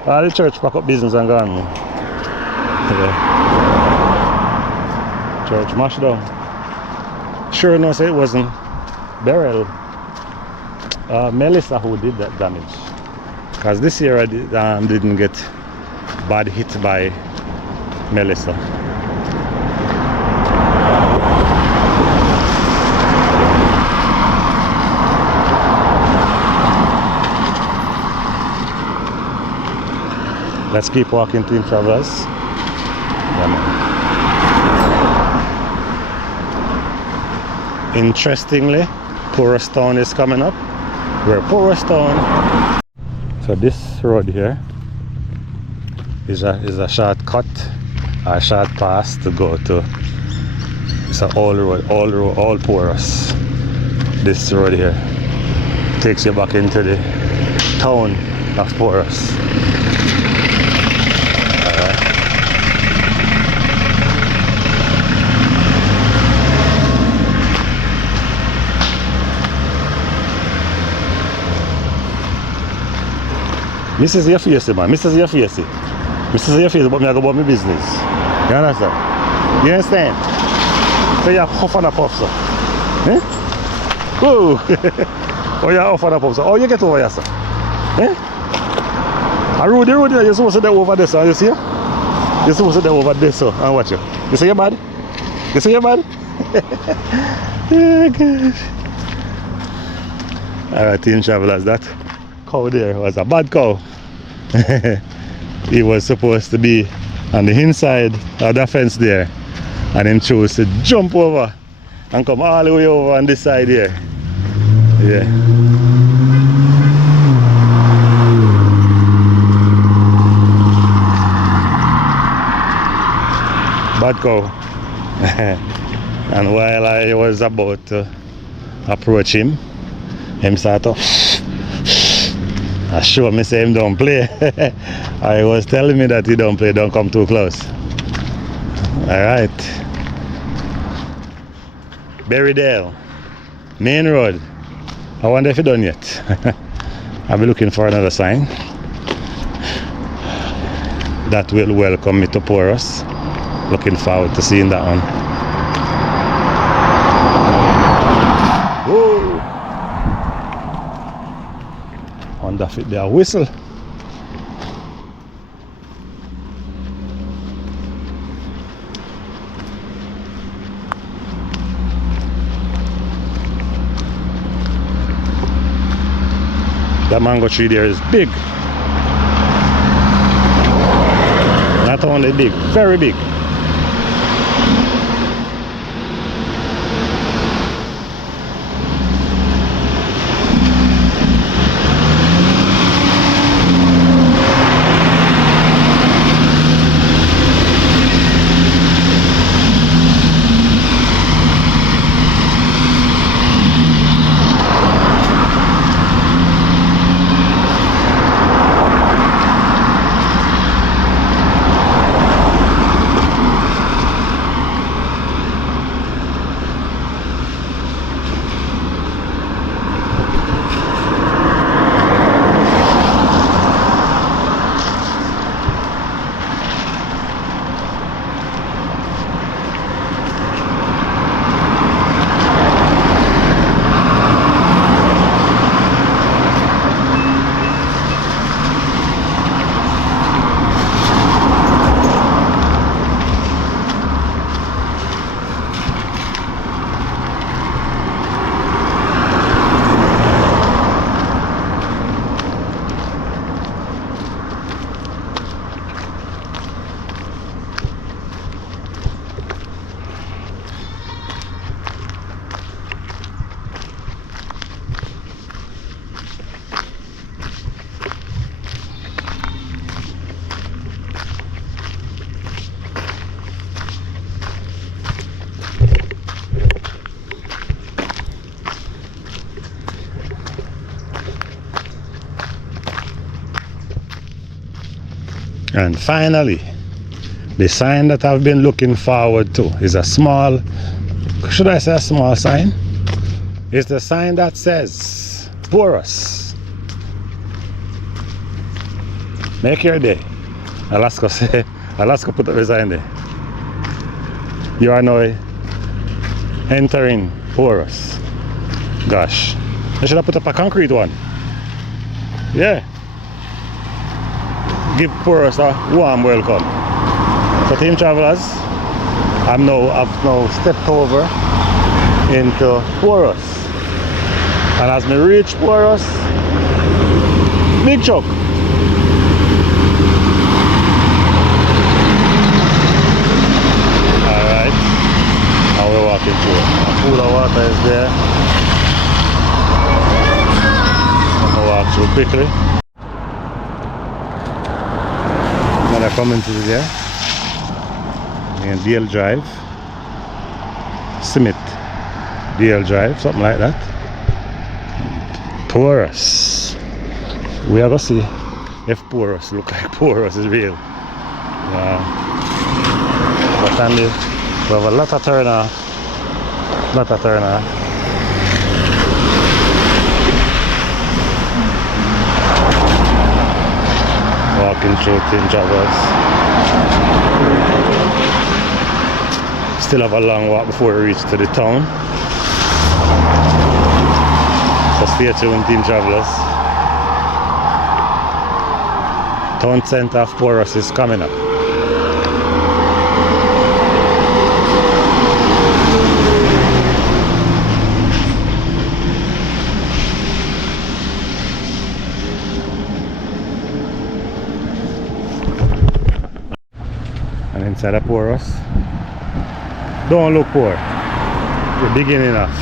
All the church pack up business and gone. Yeah. Church mashed down. Sure enough, it wasn't Beryl. Melissa who did that damage, because this year I didn't get bad hit by Melissa. Let's keep walking, team travelers. Interestingly, Porus Town is coming up. We're Porus Town. So this road here is a shortcut, a short pass to go to. It's an all Porus. This road here takes you back into the town of Porus. Mrs. your face, man. Mrs. your face. Mrs. your face, but me I go about my business. You understand? You understand? So you huff and a puff, sir. Eh? Whoa! Oh, you huff and a puff, sir. Oh, you get over here, sir. Eh? I road there, you're supposed to be over there, sir. You see? You're supposed to be over there, sir. And watch you. You see your body? You see your body? Oh, gosh. Alright, team travelers, that cow there was a bad cow. He was supposed to be on the inside of the fence there, and him chose to jump over and come all the way over on this side here. Yeah. Bad cow. And while I was about to approach him, him started I sure me say him don't play. I was telling me that he don't play, don't come too close. Alright. Berrydale. Main road. I wonder if it's done yet. I'll be looking for another sign that will welcome me to Porus. Looking forward to seeing that one. Whoa. Wonder if they whistle. That mango tree there is big. Not only big, very big. And finally, the sign that I've been looking forward to is a small, should I say a small sign? It's the sign that says Porus. Make your day. Alaska say, Alaska put up a sign there. You are now entering Porus. Gosh, I should have put up a concrete one. Yeah. Give Porus a warm welcome. So team travelers, I've now stepped over into Porus. And as me reach Porus, big chuck. Alright. Now we're walking through. A pool of water is there. I'm gonna walk through quickly. When I come into there, and Dale Drive, Smith, Dale Drive, something like that. Porus. We are gonna see if Porus look like Porus is real. But Andy, we have a lot of turn off. Walking through Team Travelers. Still have a long walk before we reach to the town. So stay tuned, Team Travelers. Town centre of Porus is coming up. And inside of Porus, don't look poor. You're digging enough.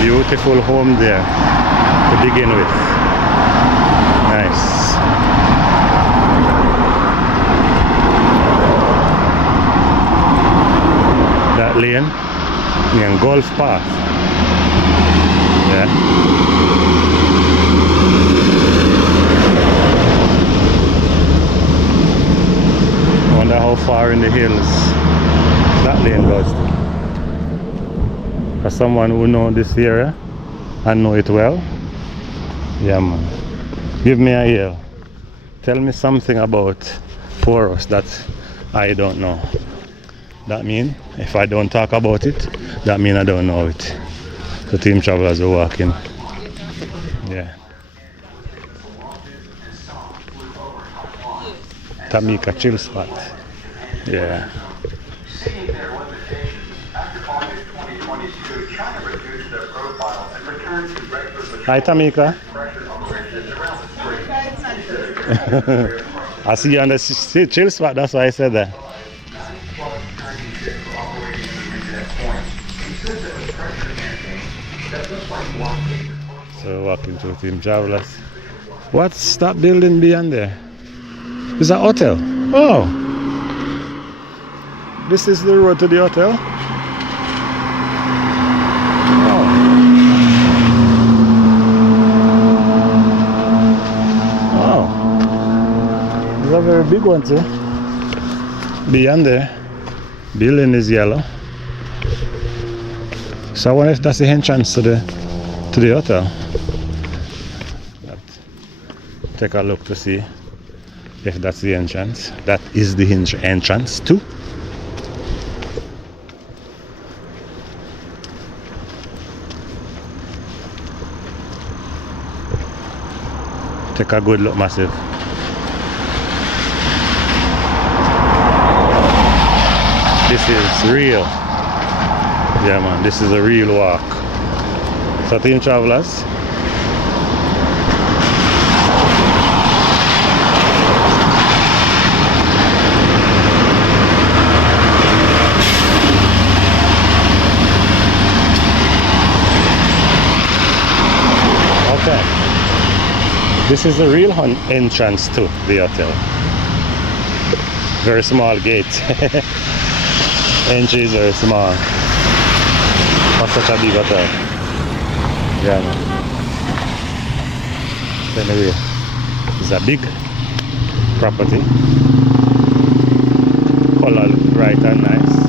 Beautiful home there to begin with. Nice. That lane and golf path. Yeah. I wonder how far in the hills that lane goes to. For someone who knows this area and know it well, yeah man, give me a ear. Tell me something about Porus that I don't know. That means if I don't talk about it, that means I don't know it. The team travelers are walking. Yeah. Jamaica chill spot. Yeah. Hi Tamika. I see you on the chill spot, that's why I said that. So walking through Team Travelers. What's that building beyond there? Is that hotel? Oh! This is the road to the hotel? A very big one too. Beyond there, building is yellow. So I wonder if that's the entrance to the hotel. But take a look to see if that's the entrance. That is the entrance too. Take a good look, massive. This is real. Yeah man, this is a real walk. So Team Travelers, okay, this is the real entrance to the hotel. Very small gate. Entry is very small. But such a big hotel. Yeah, man. Anyway, it's a big property. Color look bright and nice.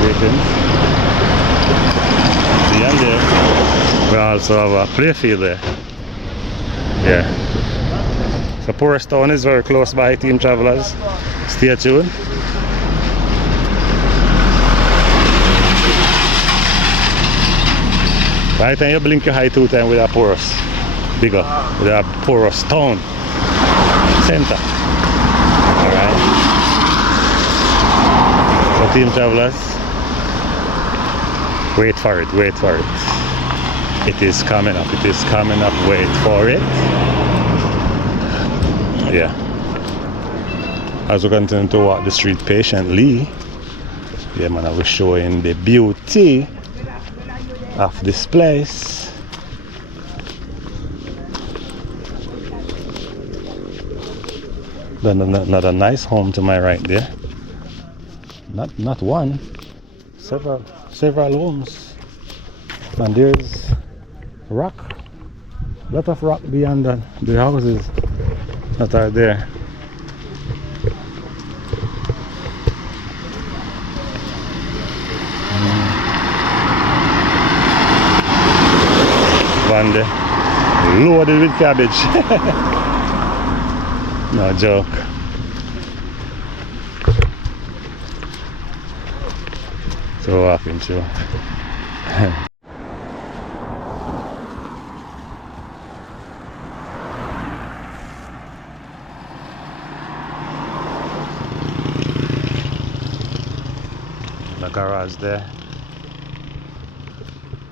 Greetings. See, and there we also have a playfield there. Yeah. So Porus Town is very close by, team travelers. Stay tuned. By the time you blink your eye 2 times with a Porus. Bigger. With a Porus Town. Center. Alright. So team travelers, wait for it. It is coming up, wait for it. Yeah. As we continue to walk the street patiently, yeah man, I will show you the beauty of this place. Another nice home to my right there. Not one, several homes, and there's rock, a lot of rock beyond the houses that are there. Van there, loaded with cabbage. No joke. So walking through. The garage there.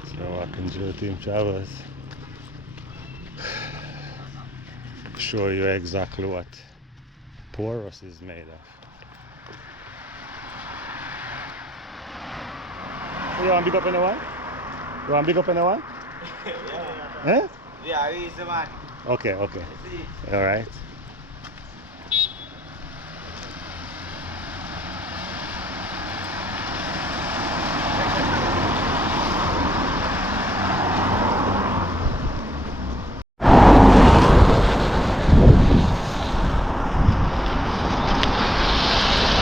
So walking through team travels. Show you exactly what Porus is made of. You want to big up anyone? You want to big up anyone? Yeah. Eh? Yeah, he's the man. Okay. Alright.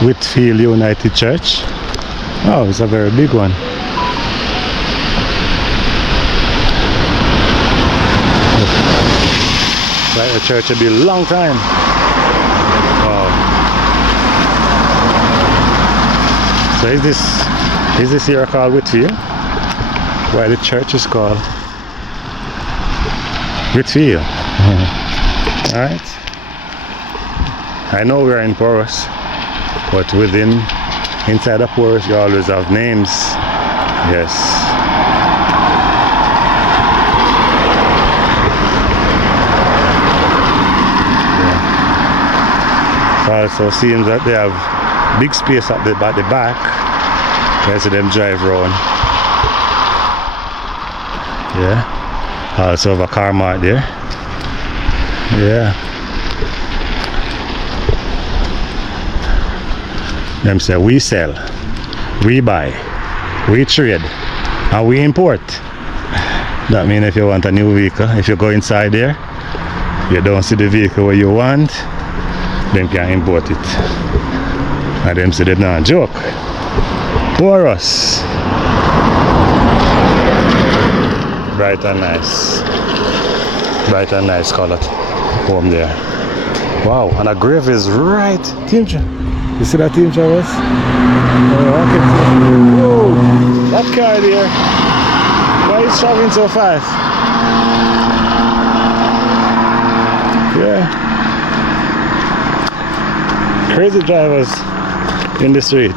Whitfield United Church. Oh, it's a very big one. Like the church will be a long time. Wow. So is this here called Whitfield? Why the church is called Whitfield? Alright. I know we're in Porus, but inside the Porus you always have names. Yes. Also seems that they have big space at the back. I see them drive round. Yeah. Also have a car mart there. Yeah. Them say we sell, we buy, we trade, and we import. That means if you want a new vehicle, if you go inside there, you don't see the vehicle where you want, them can import it. And them say them not joke. Porus. Bright and nice color home there. Wow, and a grave is right. Team, you see that team, Travis? Whoa, that car there. Why is traveling so fast? Yeah. Crazy drivers in the street.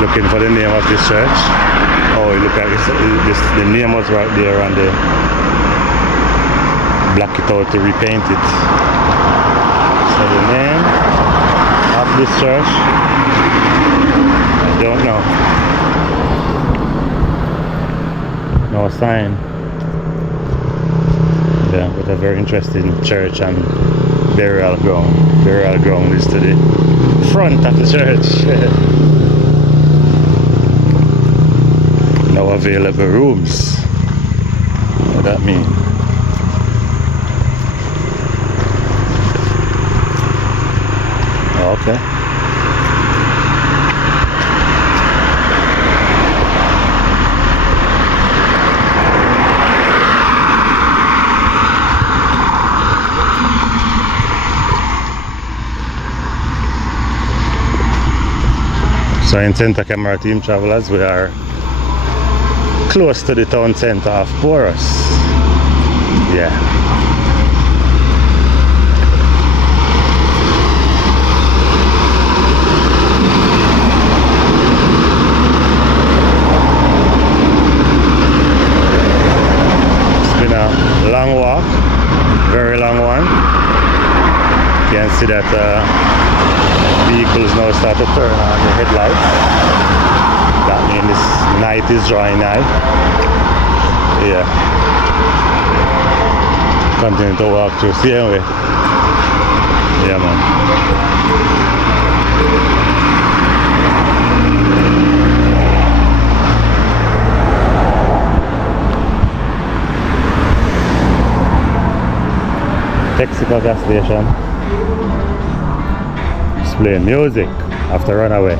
Looking for the name of this church. Oh, look at this, the name was right there and they black it out to repaint it. So the name of this church, I don't know. No sign. Yeah, but a very interesting church and burial ground. Burial ground is to the front of the church. No available rooms. What does that mean? Okay. So in Center Camera Team Travelers, we are close to the town center of Porus. Yeah. It's been a long walk, very long one. You can see that vehicles now start to turn on the headlights. That means this night is drawing nigh. Yeah. Continue to walk through same way. Yeah, man. Texaco gas station. Just playing music after runaway.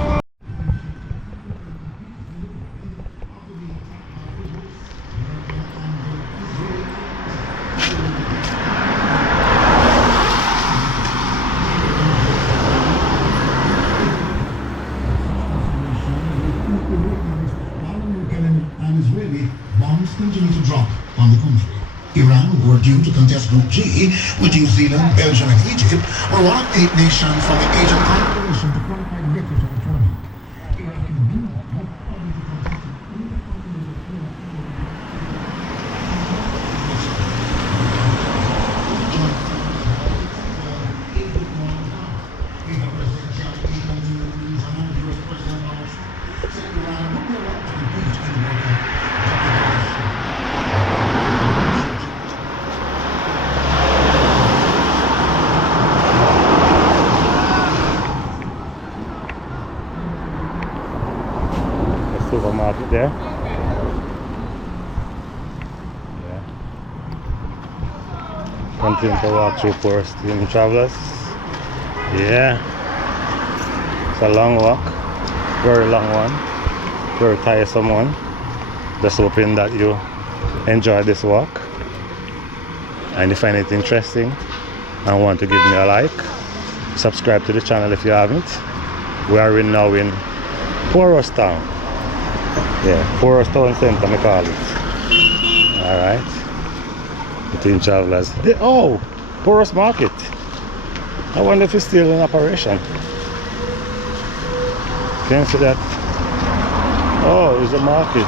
Continue to drop on the country. Iran, who are due to contest Group G with New Zealand, Belgium and Egypt, are one of 8 nations from the Asian Confederation to qualify directly to the tournament. Iran can do supermarket there. Yeah. Continue to walk through Porus Team Travelers. Yeah. It's a long walk. Very long one. Very tiresome one. Just hoping that you enjoy this walk. And if you find it interesting and want to give me a like, subscribe to the channel if you haven't. We are now in Porus Town. Yeah, Porus Town Center, I call it. Alright. The Team Travelers. Oh! Porus Market. I wonder if it's still in operation. Can you see that? Oh, it's a market.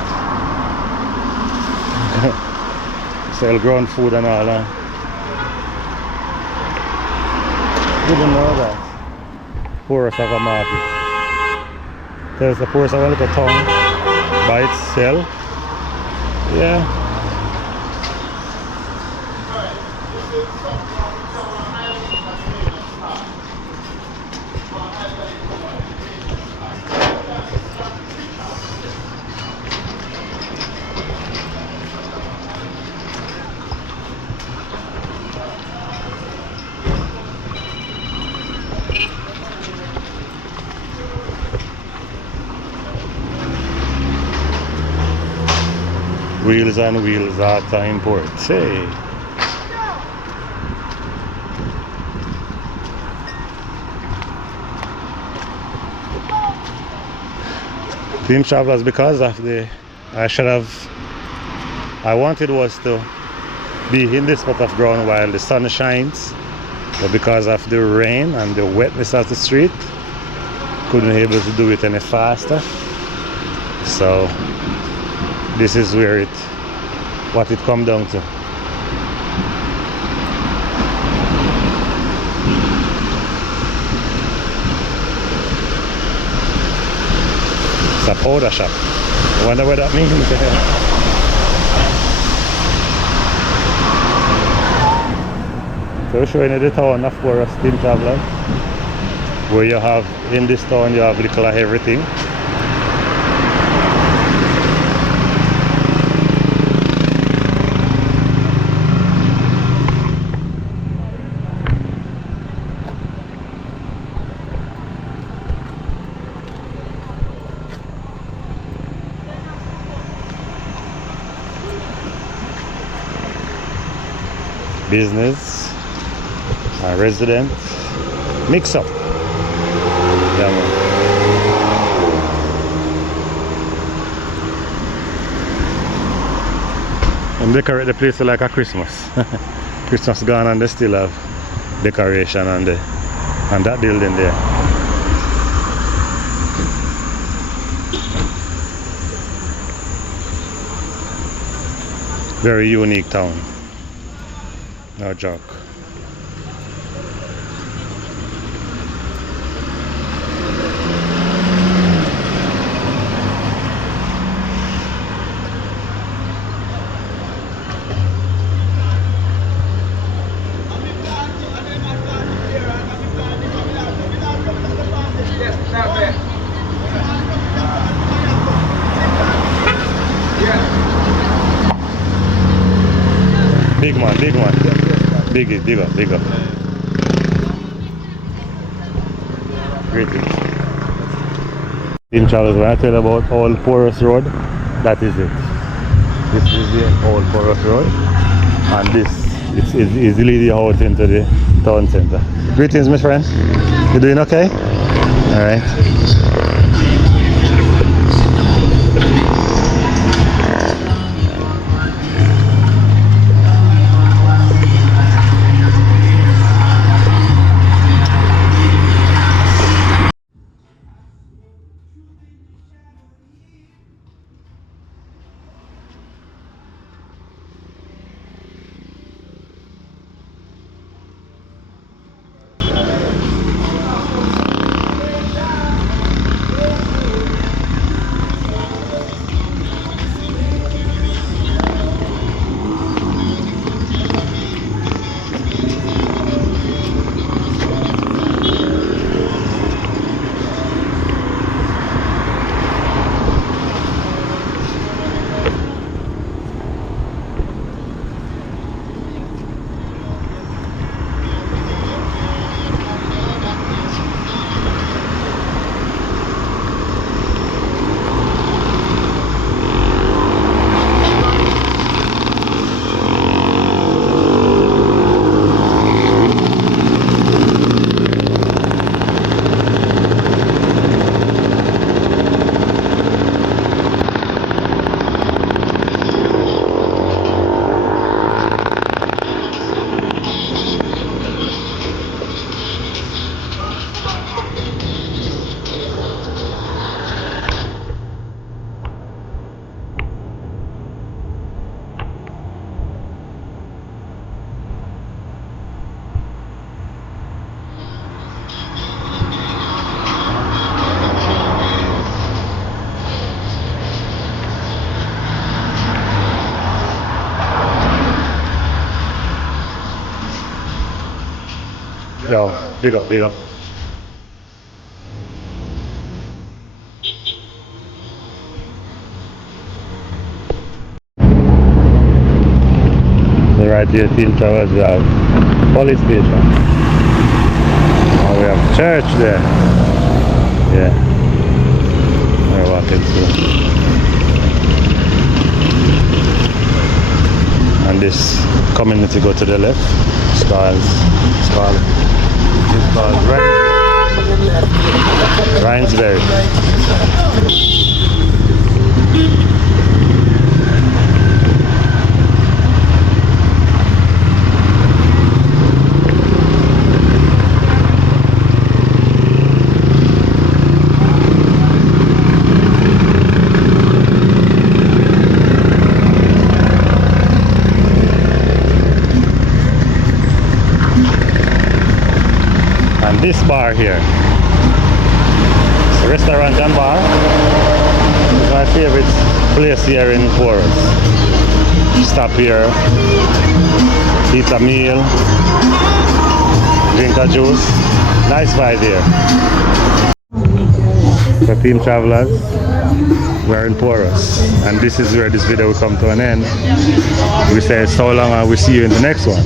Sell grown food and all that. Didn't know that. Porus have a market. There's a Porus have a little town by itself. Yeah. Wheels and wheels at imports. Hey. Team travelers, because of the I wanted was to be in this spot of ground while the sun shines, but because of the rain and the wetness of the street, couldn't able to do it any faster. So this is where what it come down to. It's a powder shop. I wonder what that means. So we're showing you the town of Porus, Team Traveler, where you have, in this town you have little of everything. Business and resident mix up. Yeah, man. And decorate the place like a Christmas. Christmas gone and they still have decoration on that building there. Very unique town. No joke. Big one, big one. Bigger. Great things. Team Travels, when I tell you about Old Porus Road, that is it. This is the Old Porus Road, and this is leading out into the town center. Greetings, my friend. You doing okay? Alright. Big up, big up. So right here, Team Travels, we have police station. Oh, we have church there. Yeah. We're walking through. And this community go to the left. It's called Rhinesbury. And this bar here, it's a restaurant and bar. It's my favorite place here in Porus. Stop here, eat a meal, drink a juice. Nice vibe here. So Team Travelers, we're in Porus, and this is where this video will come to an end. We say so long and we'll see you in the next one.